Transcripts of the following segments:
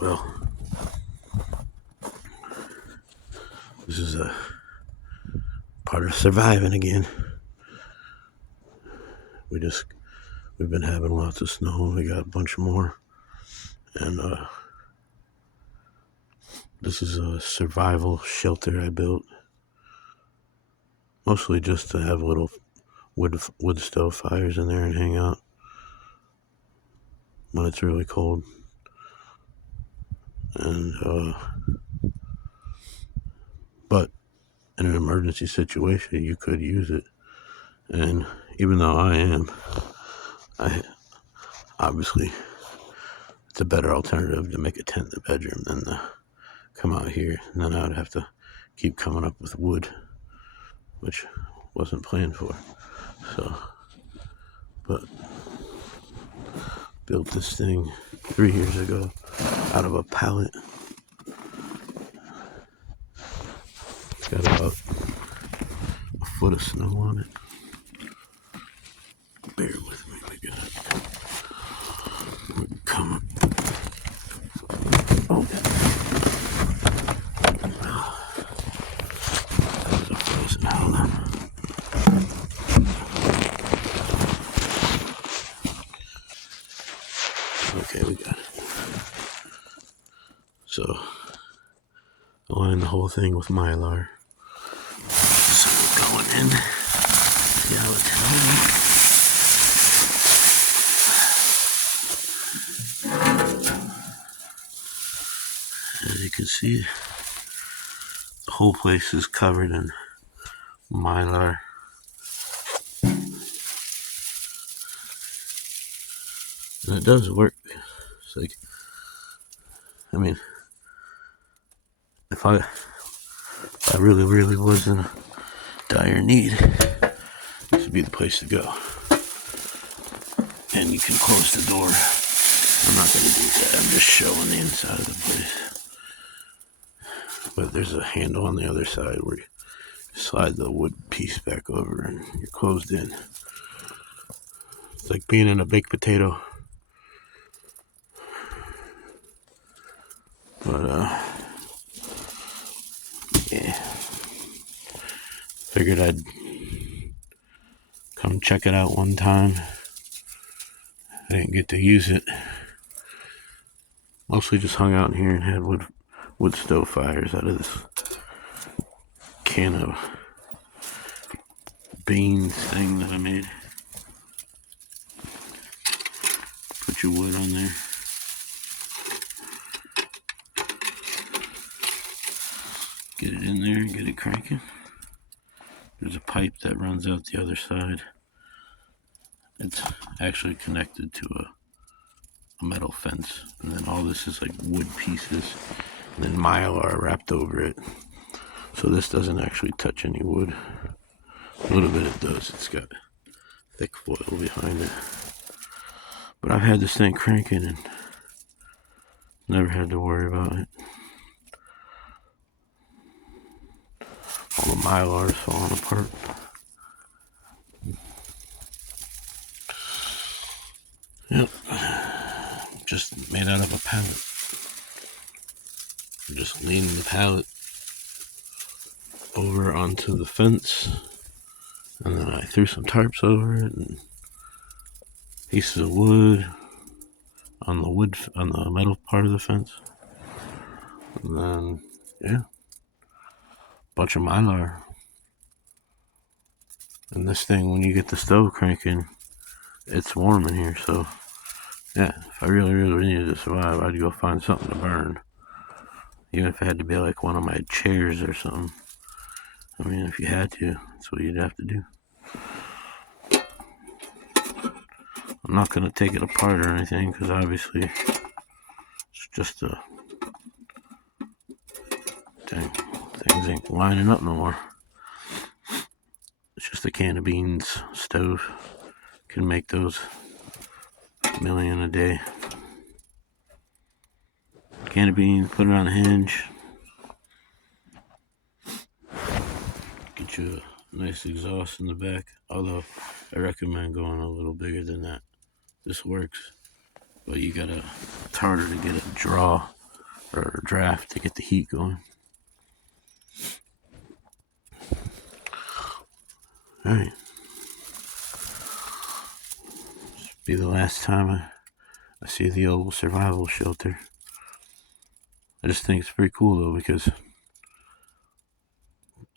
Well, this is a part of surviving again. We've been having lots of snow. We got a bunch more, and this is a survival shelter I built, mostly just to have little wood stove fires in there and hang out when it's really cold. And but in an emergency situation, you could use it. And even though I obviously it's a better alternative to make a tent in the bedroom than to come out here. And then I would have to keep coming up with wood, which wasn't planned for. So, but built this thing 3 years ago out of a pallet. It's got about a foot of snow on it. Bear with me, we come up. Oh, that was a frozen howler. Okay, we got it. So, I lined the whole thing with Mylar. So we're going in. See how it's held. As you can see, the whole place is covered in Mylar. And it does work. It's like, I mean, if I really, really was in a dire need, this would be the place to go. And you can close the door. I'm not going to do that. I'm just showing the inside of the place. But there's a handle on the other side where you slide the wood piece back over and you're closed in. It's like being in a baked potato. But, yeah. Figured I'd come check it out one time. I didn't get to use it. Mostly just hung out in here and had wood stove fires out of this can of beans thing that I made. Put your wood on there. Get it in there and get it cranking. There's a pipe that runs out the other side. It's actually connected to a metal fence. And then all this is like wood pieces. And then Mylar wrapped over it. So this doesn't actually touch any wood. A little bit it does. It's got thick foil behind it. But I've had this thing cranking and never had to worry about it. All the Mylar's falling apart. Yep. Just made out of a pallet. I'm just leaning the pallet over onto the fence. And then I threw some tarps over it and pieces of wood on the metal part of the fence. And then, yeah, bunch of Mylar. And this thing, when you get the stove cranking, it's warm in here. So, yeah, if I really, really needed to survive, I'd go find something to burn. Even if it had to be like one of my chairs or something. I mean, if you had to, that's what you'd have to do. I'm not going to take it apart or anything, because obviously it's just a dang, things ain't lining up no more. It's just a can of beans stove. Can make those a million a day. Can of beans, put it on a hinge. Get you a nice exhaust in the back. Although I recommend going a little bigger than that. This works, but it's harder to get a draw or draft to get the heat going. Alright. This will be the last time I see the old survival shelter. I just think it's pretty cool though, because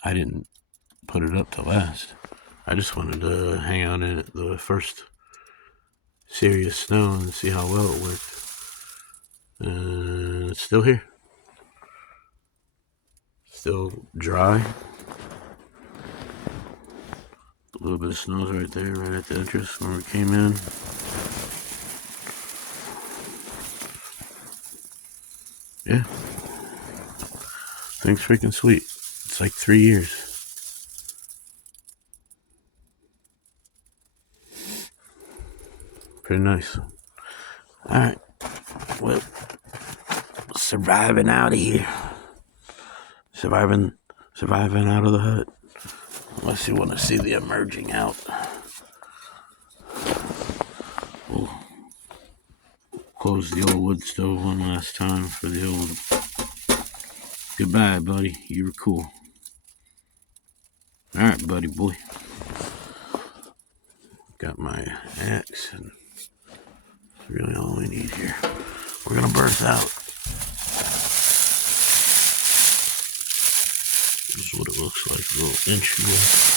I didn't put it up to last. I just wanted to hang out in it the first serious snow and see how well it worked. It's still here. Still dry. A little bit of snow's right there, right at the entrance where we came in. Yeah. Thing's freaking sweet. It's like 3 years. Pretty nice. Alright. Well, surviving out of here. Surviving out of the hut. Unless you want to see the emerging out. We'll close the old wood stove one last time for the old... Goodbye, buddy. You were cool. Alright, buddy boy. Got my axe, and that's really all we need here. We're gonna birth out. This is what it looks like, a little inch away.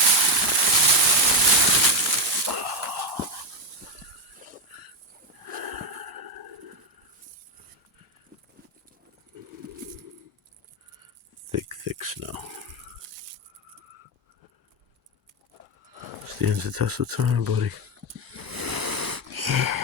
Thick snow. Stands the test of time, buddy. Yeah.